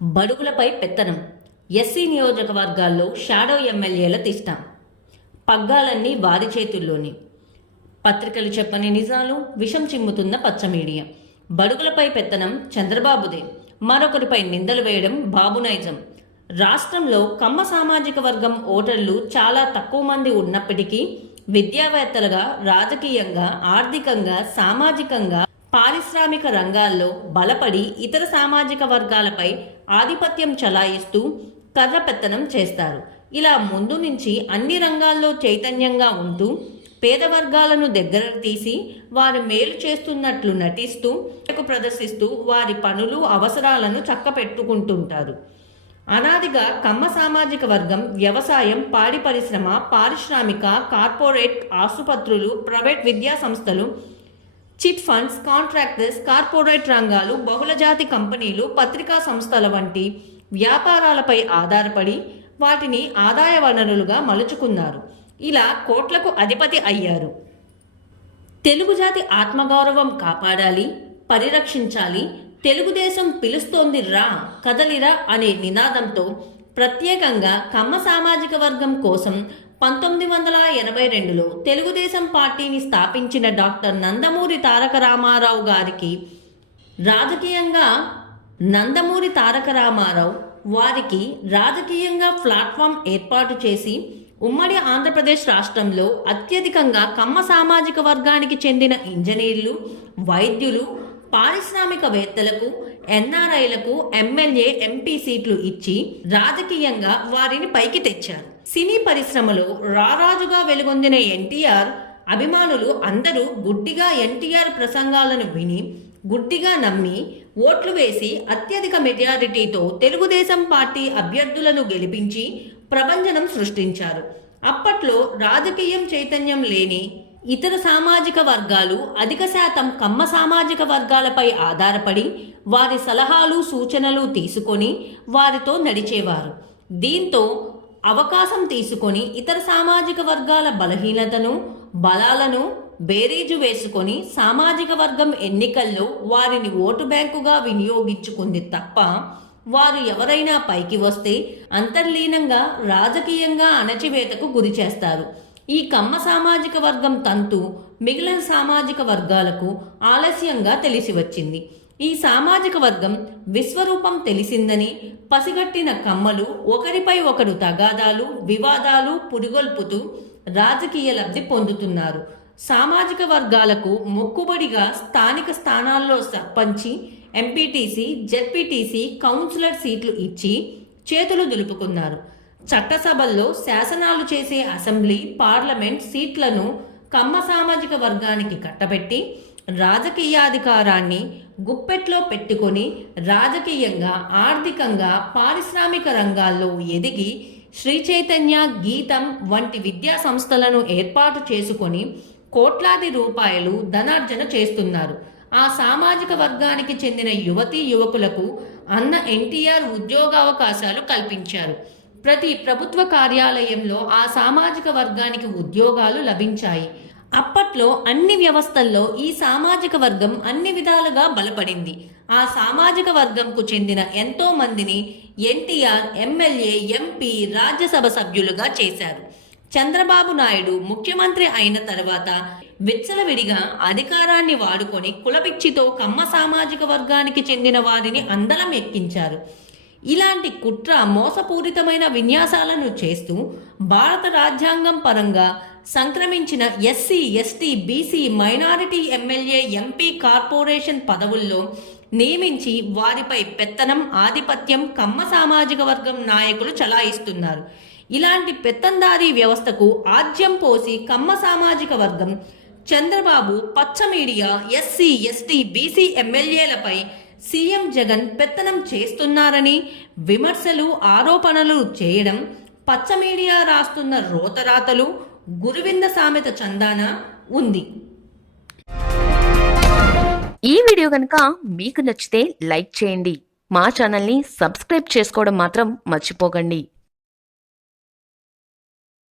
బడుగులపై పెత్తనం. ఎస్సీ నియోజకవర్గాల్లో షాడో ఎమ్మెల్యేల తిష్ట. పగ్గాలన్నీ వారి చేతుల్లోని. పత్రికలు చెప్పని నిజాలు, విషం చిమ్ముతున్న పచ్చ మీడియా. బడుగులపై పెత్తనం చంద్రబాబుదే, మరొకరిపై నిందలు వేయడం బాబు నైజం. రాష్ట్రంలో కమ్మ సామాజిక వర్గం ఓటర్లు చాలా తక్కువ మంది ఉన్నప్పటికీ విద్యావేత్తలుగా, రాజకీయంగా, ఆర్థికంగా, సామాజికంగా, పారిశ్రామిక రంగాల్లో బలపడి ఇతర సామాజిక వర్గాలపై ఆధిపత్యం చలాయిస్తూ కర్రపెత్తనం చేస్తారు. ఇలా ముందు నుంచి అన్ని రంగాల్లో చైతన్యంగా ఉంటూ పేద వర్గాలను దగ్గర తీసి వారి మేలు చేస్తున్నట్లు నటిస్తూ ప్రదర్శిస్తూ వారి పనులు, అవసరాలను చక్కపెట్టుకుంటుంటారు. అనాదిగా కమ్మ సామాజిక వర్గం వ్యవసాయం, పాడి పరిశ్రమ, పారిశ్రామిక, కార్పొరేట్ ఆసుపత్రులు, ప్రైవేట్ విద్యా సంస్థలు, చిట్ ఫండ్స్, కాంట్రాక్టర్స్, కార్పొరేట్ రంగాలు, బహుళజాతి కంపెనీలు, పత్రికా సంస్థల వంటి వ్యాపారాలపై ఆధారపడి వాటిని ఆదాయ వనరులుగా మలుచుకున్నారు. ఇలా కోట్లకు అధిపతి అయ్యారు. తెలుగు జాతి ఆత్మగౌరవం కాపాడాలి, పరిరక్షించాలి, తెలుగుదేశం పిలుస్తోంది రా, కదలిరా అనే నినాదంతో ప్రత్యేకంగా కమ్మ సామాజిక వర్గం కోసం 1982లో తెలుగుదేశం పార్టీని స్థాపించిన డాక్టర్ నందమూరి తారక రామారావు గారికి రాజకీయంగా ప్లాట్ఫామ్ ఏర్పాటు చేసి ఉమ్మడి ఆంధ్రప్రదేశ్ రాష్ట్రంలో అత్యధికంగా కమ్మ సామాజిక వర్గానికి చెందిన ఇంజనీర్లు, వైద్యులు, పారిశ్రామికవేత్తలకు, ఎన్ఆర్ఐలకు ఎమ్మెల్యే, ఎంపీ సీట్లు ఇచ్చి రాజకీయంగా వారిని పైకి తెచ్చారు. సినీ పరిశ్రమలో రారాజుగా వెలుగొందిన ఎన్టీఆర్ అభిమానులు అందరూ గుడ్డిగా ఎన్టీఆర్ ప్రసంగాలను విని గుడ్డిగా నమ్మి ఓట్లు వేసి అత్యధిక మెజారిటీతో తెలుగుదేశం పార్టీ అభ్యర్థులను గెలిపించి ప్రభంజనం సృష్టించారు. అప్పట్లో రాజకీయం చైతన్యం లేని ఇతర సామాజిక వర్గాలు అధిక శాతం కమ్మ సామాజిక వర్గాలపై ఆధారపడి వారి సలహాలు, సూచనలు తీసుకొని వారితో నడిచేవారు. దీంతో అవకాశం తీసుకొని ఇతర సామాజిక వర్గాల బలహీనతను, బలాలను బేరీజు వేసుకొని సామాజిక వర్గం ఎన్నికల్లో వారిని ఓటు బ్యాంకుగా వినియోగించుకుంది తప్ప వారు ఎవరైనా పైకి వస్తే అంతర్లీనంగా రాజకీయంగా అణచివేతకు గురి చేస్తారు. ఈ కమ్మ సామాజిక వర్గం తంతు మిగిలిన సామాజిక వర్గాలకు ఆలస్యంగా తెలిసి వచ్చింది. ఈ సామాజిక వర్గం విశ్వరూపం తెలిసిందని పసిగట్టిన కమ్మలు ఒకరిపై ఒకరు తగాదాలు, వివాదాలు పురిగొల్పుతూ రాజకీయ లబ్ధి పొందుతున్నారు. సామాజిక వర్గాలకు మొక్కుబడిగా స్థానిక స్థానాల్లో సర్పంచి, ఎంపీటీసీ, జెడ్పీటీసీ, కౌన్సిలర్ సీట్లు ఇచ్చి చేతులు దులుపుకున్నారు. చట్టసభల్లో శాసనాలు చేసే అసెంబ్లీ, పార్లమెంట్ సీట్లను కమ్మ సామాజిక వర్గానికి కట్టబెట్టి రాజకీయాధికారాన్ని గుప్పెట్లో పెట్టుకొని రాజకీయంగా, ఆర్థికంగా, పారిశ్రామిక రంగాల్లో ఎదిగి శ్రీ చైతన్య, గీతం వంటి విద్యా సంస్థలను ఏర్పాటు చేసుకొని కోట్లాది రూపాయలు ధనార్జన చేస్తున్నారు. ఆ సామాజిక వర్గానికి చెందిన యువతీ యువకులకు అన్న ఎన్టీఆర్ ఉద్యోగావకాశాలు కల్పించారు. ప్రతి ప్రభుత్వ కార్యాలయంలో ఆ సామాజిక వర్గానికి ఉద్యోగాలు లభించాయి. అప్పట్లో అన్ని వ్యవస్థల్లో ఈ సామాజిక వర్గం అన్ని విధాలుగా బలపడింది. ఆ సామాజిక వర్గంకు చెందిన ఎంతో మందిని ఎన్టీఆర్ ఎమ్మెల్యే, ఎంపీ, రాజ్యసభ సభ్యులుగా చేశారు. చంద్రబాబు నాయుడు ముఖ్యమంత్రి అయిన తర్వాత విచ్చలవిడిగా అధికారాన్ని వాడుకొని కులపిచ్చితో కమ్మ సామాజిక వర్గానికి చెందిన వారిని అందలం ఎక్కించారు. ఇలాంటి కుట్ర, మోసపూరితమైన విన్యాసాలను చేస్తూ భారత రాజ్యాంగం పరంగా సంక్రమించిన SC, ST, BC, minority MLA, MP, corporation పదవుల్లో నియమించి వారిపై పెత్తనం, ఆధిపత్యం కమ్మ సామాజిక వర్గం నాయకులు చలాయిస్తున్నారు. ఇలాంటి పెత్తందారీ వ్యవస్థకు ఆజ్యం పోసి కమ్మ సామాజిక వర్గం చంద్రబాబు పచ్చ మీడియా, ఎస్సీ, ఎస్టీ, బీసీ ఎమ్మెల్యేలపై సీఎం జగన్ పెత్తనం చేస్తున్నారని విమర్శలు, ఆరోపణలు చేయడం పచ్చ మీడియా రాస్తున్న రోతరాతలు గురువింద సామెత చందాన ఉంది. ఈ వీడియో కనుక మీకు నచ్చితే లైక్ చేయండి. మా ఛానల్ని సబ్స్క్రైబ్ చేసుకోవడం మాత్రం మర్చిపోకండి.